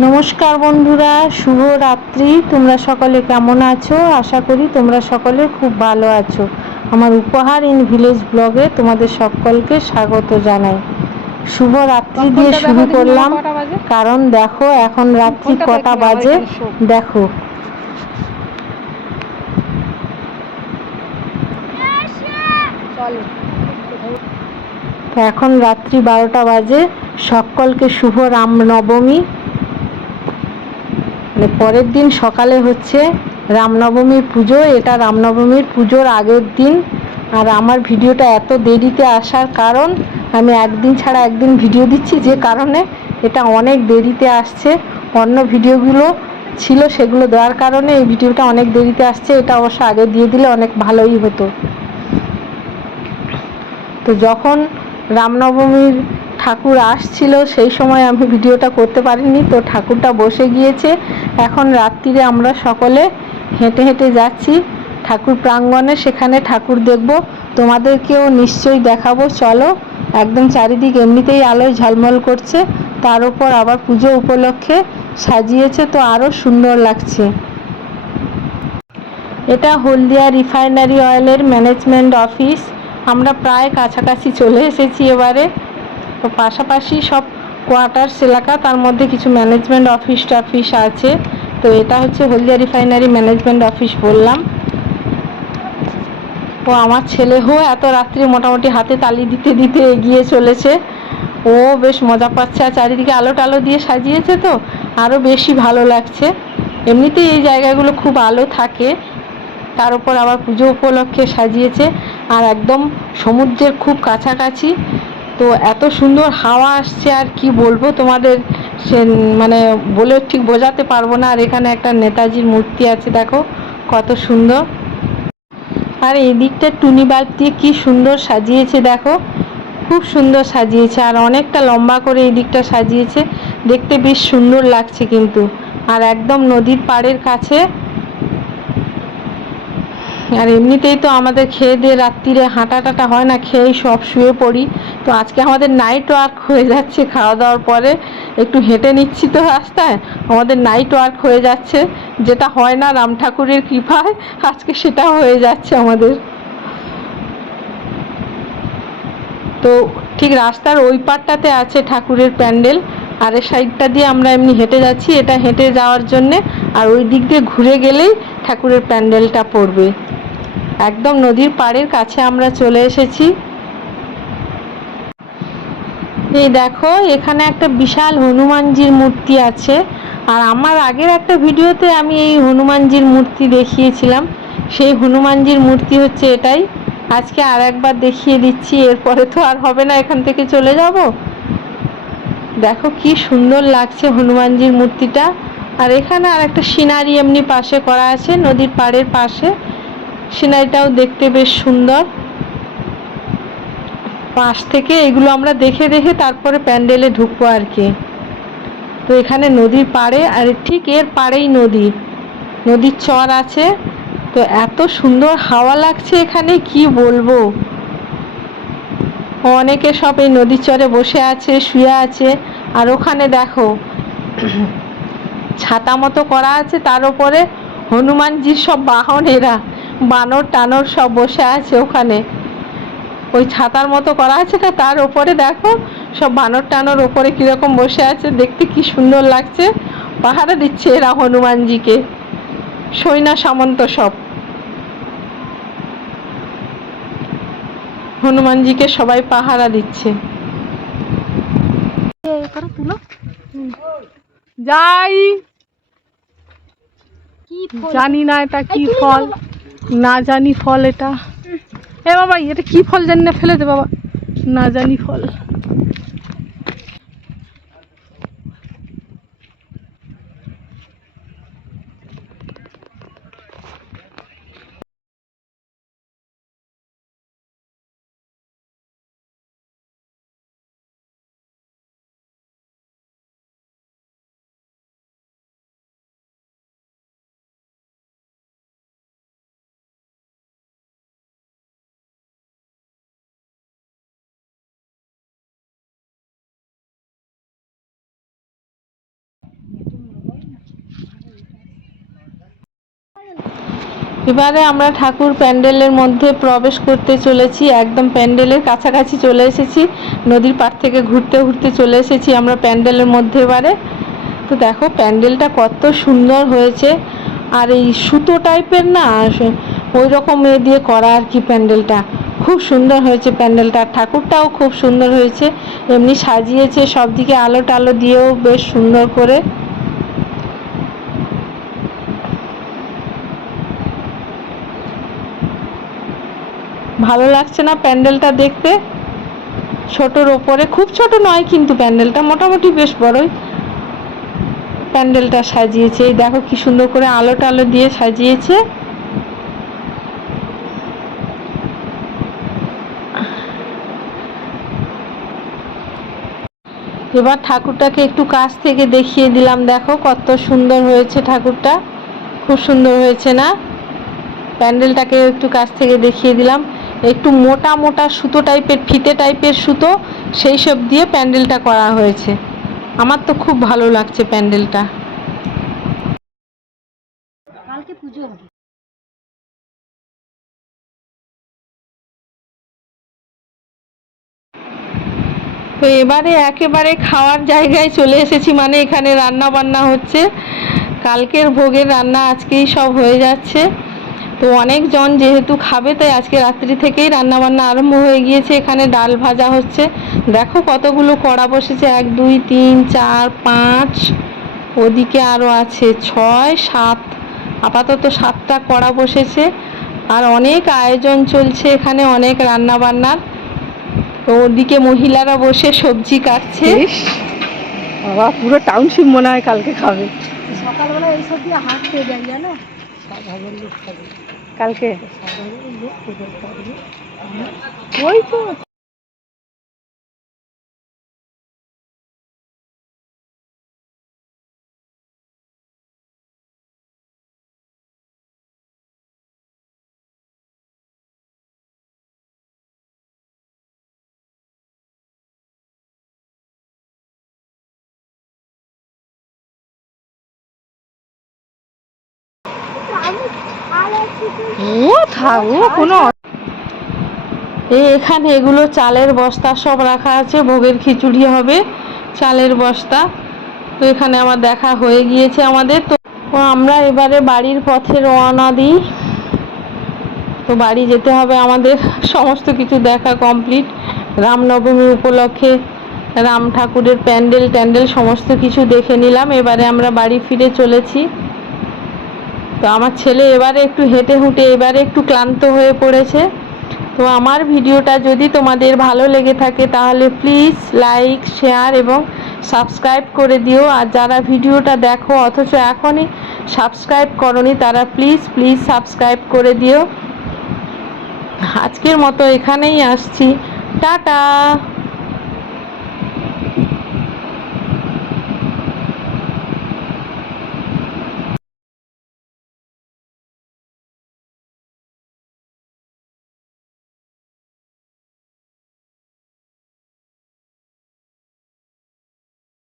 নমস্কার বন্ধুরা শুভ রাত্রি। তোমরা সকলে কেমন আছো? আশা করি তোমরা সকলে খুব ভালো আছো। আমার উপহার ইন ভিলেজ ব্লগে তোমাদের সকলকে স্বাগত জানাই। শুভ রাত্রি দিয়ে শুরু করলাম। কারণ দেখো এখন রাত্রি কটা বাজে? দেখো। এখন রাত্রি বারোটা বাজে। সকলকে শুভ রামনবমী। মানে পরের দিন সকালে হচ্ছে রামনবমীর পুজো, এটা রামনবমীর পুজোর আগের দিন। আর আমার ভিডিওটা এত দেরিতে আসার কারণ, আমি একদিন ছাড়া একদিন ভিডিও দিচ্ছি যে কারণে এটা অনেক দেরিতে আসছে। অন্য ভিডিওগুলো ছিল সেগুলো দেওয়ার কারণে এই ভিডিওটা অনেক দেরিতে আসছে, এটা অবশ্য আগে দিয়ে দিলে অনেক ভালোই হতো। তো যখন রামনবমীর ঠাকুর আসছিল, সেই সময় আমি ভিডিওটা করতে পারিনি। তো ঠাকুরটা বসে গিয়েছে। এখন রাত্রিরে আমরা সকলে হেঁটে হেঁটে যাচ্ছি ঠাকুর প্রাঙ্গণে। সেখানে ঠাকুর দেখব। তোমাদেরকেও নিশ্চয়ই দেখাবো। চলো, একদম চারিদিক এমনিতেই আলোয় ঝলমল করছে। তার উপর আবার পুজো উপলক্ষে সাজিয়েছে। তো আরও সুন্দর লাগছে। এটা হলদিয়া রিফাইনারি অয়েলের ম্যানেজমেন্ট অফিস। আমরা প্রায় কাছাকাছি চলে এসেছি এবারে। তো পাশাপাশি সব কোয়ার্টার্স এলাকা, তার মধ্যে কিছু ম্যানেজমেন্ট অফিস টফিস আছে। তো এটা হচ্ছে হলদিয়া রিফাইনারি ম্যানেজমেন্ট অফিস বললাম। ও আমার ছেলে হো এত রাত্রি মোটামুটি হাতে তালি দিতে দিতে এগিয়ে চলেছে। ও বেশ মজা পাচ্ছে আর চারিদিকে আলো টালো দিয়ে সাজিয়েছে তো আরও বেশি ভালো লাগছে। এমনিতেই এই জায়গাগুলো খুব আলো থাকে, তার উপর আবার পুজো উপলক্ষে সাজিয়েছে। আর একদম সমুদ্রের খুব কাছাকাছি তো এত সুন্দর হাওয়া আসছে আর কি বলব? তোমাদের সে মানে বলে ঠিক বোঝাতে পারব না। আর এখানে একটা নেতাজির মূর্তি আছে, দেখো, কত সুন্দর। আর এই দিকটা টুনি বাল্ব দিয়ে কি সুন্দর সাজিয়েছে, দেখো। খুব সুন্দর সাজিয়েছে, আর অনেকটা লম্বা করে এই দিকটা সাজিয়েছে। দেখতে বেশ সুন্দর লাগছে কিন্তু। আর একদম নদীর পাড়ের কাছে আর এমনিতেই তো আমাদের খেয়ে দিয়ে রাত্রিরে হাঁটা টাটা হয় না, খেয়েই সব শুয়ে পড়ি। তো আজকে আমাদের নাইট ওয়ার্ক হয়ে যাচ্ছে খাওয়া দাওয়ার পরে। একটু হেঁটে নিচ্ছি তো রাস্তায়, আমাদের নাইট ওয়ার্ক হয়ে যাচ্ছে। যেটা হয় না রাম ঠাকুরের কৃপায়, আজকে সেটা হয়ে যাচ্ছে আমাদের। তো ঠিক রাস্তার ওই পারটাতে আছে ঠাকুরের প্যান্ডেল, আর এই সাইডটা দিয়ে আমরা এমনি হেঁটে যাচ্ছি। এটা হেঁটে যাওয়ার জন্যে, আর ওই দিক দিয়ে ঘুরে গেলেই ঠাকুরের প্যান্ডেলটা পড়বে। একদম নদীর পাড়ের কাছে আমরা চলে এসেছি। এই দেখো, এখানে একটা বিশাল হনুমানজির মূর্তি আছে। আর আমার আগের একটা ভিডিওতে আমি এই হনুমানজির মূর্তি দেখিয়েছিলাম। সেই হনুমানজির মূর্তি হচ্ছে এটাই। আজকে আর একবার দেখিয়ে দিচ্ছি, এরপরে তো আর হবে না, এখান থেকে চলে যাব। দেখো কি সুন্দর লাগছে হনুমানজির মূর্তিটা। আর এখানে আর একটা সিনারি এমনি পাশে করা আছে, নদীর পাড়ের পাশে। সিনারিটাও দেখতে বেশ সুন্দর। পাশ থেকে এগুলো আমরা দেখে দেখে তারপরে প্যান্ডেলে ঢুকবো আর কি। তো এখানে নদীর পাড়ে, আর ঠিক এর পাড়েই নদী। নদীর চর আছে। তো এত সুন্দর হাওয়া লাগছে এখানে, কি বলব? অনেকে সব এই নদীর চরে বসে আছে, শুয়ে আছে। আর ওখানে দেখো, ছাতা মতো করা আছে, তার উপরে হনুমানজির সব বাহনেরা। বানর টানর সব বসে আছে ওখানে। ওই ছাতার মতো করা আছে না তার ওপরে দেখো সব বানর টানর ওপরে কীরকম বসে আছে দেখতে কি সুন্দর লাগছে। পাহারা দিচ্ছে এরা হনুমানজিকে। সৈনা সামন্ত সব। হনুমানজিকে সবাই পাহারা দিচ্ছে। যাই। জানি না এটা কি ফল। না জানি ফল এটা। এ বাবা এটা কি ফল জানি না, ফেলে দে বাবা। না জানি ফল। এবারে আমরা ঠাকুর প্যান্ডেলের মধ্যে প্রবেশ করতে চলেছি, একদম প্যান্ডেলের কাছাকাছি চলে এসেছি, নদীর পাড় থেকে ঘুরতে ঘুরতে চলে এসেছি আমরা প্যান্ডেলের মধ্যে এবারে। তো দেখো প্যান্ডেলটা কত সুন্দর হয়েছে, আর এই সুতো টাইপের না, ওই রকম এ দিয়ে করা আর কি প্যান্ডেলটা। খুব সুন্দর হয়েছে প্যান্ডেলটা ঠাকুরটাও খুব সুন্দর হয়েছে, এমনি সাজিয়েছে সব দিকে আলো টালো দিয়েও বেশ সুন্দর করে। ভালো লাগছে না প্যান্ডেলটা দেখতে। ছোটোর ওপরে, খুব ছোট নয় কিন্তু প্যান্ডেলটা, মোটামুটি বেশ বড়ই। প্যান্ডেলটা সাজিয়েছে, এই দেখো কি সুন্দর করে আলো টালো দিয়ে সাজিয়েছে। এবার ঠাকুরটাকে একটু কাছ থেকে দেখিয়ে দিলাম, দেখো কত সুন্দর হয়েছে ঠাকুরটা। খুব সুন্দর হয়েছে না? প্যান্ডেলটাকে একটু কাছ থেকে দেখিয়ে দিলাম। একটু মোটা মোটা সুতো টাইপের ফিতে টাইপের সুতো সেই সব দিয়ে প্যান্ডেলটা করা হয়েছে। আমার তো খুব ভালো লাগছে প্যান্ডেলটা। কালকে পুজো হবে। তো এবারে একেবারে খাওয়ার জায়গায় চলে এসেছি মানে এখানে রান্না বান্না হচ্ছে। কালকের ভোগের রান্না আজকেই সব হয়ে যাচ্ছে। তো অনেকজন যেহেতু খাবে তাই আজকে রাত্রি থেকেই রান্না বান্না আরম্ভ হয়ে গিয়েছে। এখানে ডাল ভাজা হচ্ছে। দেখো কতগুলো কড়া বসেছে। এক দুই তিন চার পাঁচ ওদিকে আরও আছে ছয় সাত আপাতত সাতটা কড়া বসেছে। আর অনেক আয়োজন চলছে এখানে অনেক রান্না বান্নার তো ওদিকে মহিলারা বসে সবজি কাটছে। বাবা পুরো টাউনশিপ মনে হয় কালকে খাবে। সকালবেলা এইসব দিয়ে হাঁটতে যাই জানো? সাধারণ লোক থাকে কালকে? ওই তো। ও থাক, ও কোনো এখানে এগুলো চালের বস্তা সব রাখা আছে, ভোগের খিচুড়ি হবে চালের বস্তা। তো এখানে আমার দেখা হয়ে গিয়েছে আমাদের। তো আমরা এবারে বাড়ির পথে রওনা দিই। তো বাড়ি যেতে হবে আমাদের, সমস্ত কিছু দেখা কমপ্লিট রামনবমী উপলক্ষে রাম ঠাকুরের প্যান্ডেল ট্যান্ডেল, সমস্ত কিছু দেখে নিলাম। এবারে আমরা বাড়ি ফিরে চলেছি। তো আমার ছেলে এবারে একটু হেঁটে হুটে এবারে একটু ক্লান্ত হয়ে পড়েছে। তো আমার ভিডিওটা যদি তোমাদের ভালো লেগে থাকে তাহলে প্লিজ লাইক শেয়ার এবং সাবস্ক্রাইব করে দিও। আর যারা ভিডিওটা দেখো অথচ এখনই সাবস্ক্রাইব করনি তারা প্লিজ প্লিজ সাবস্ক্রাইব করে দিও। আজকের মতো এখানেই আসছি। টাটা!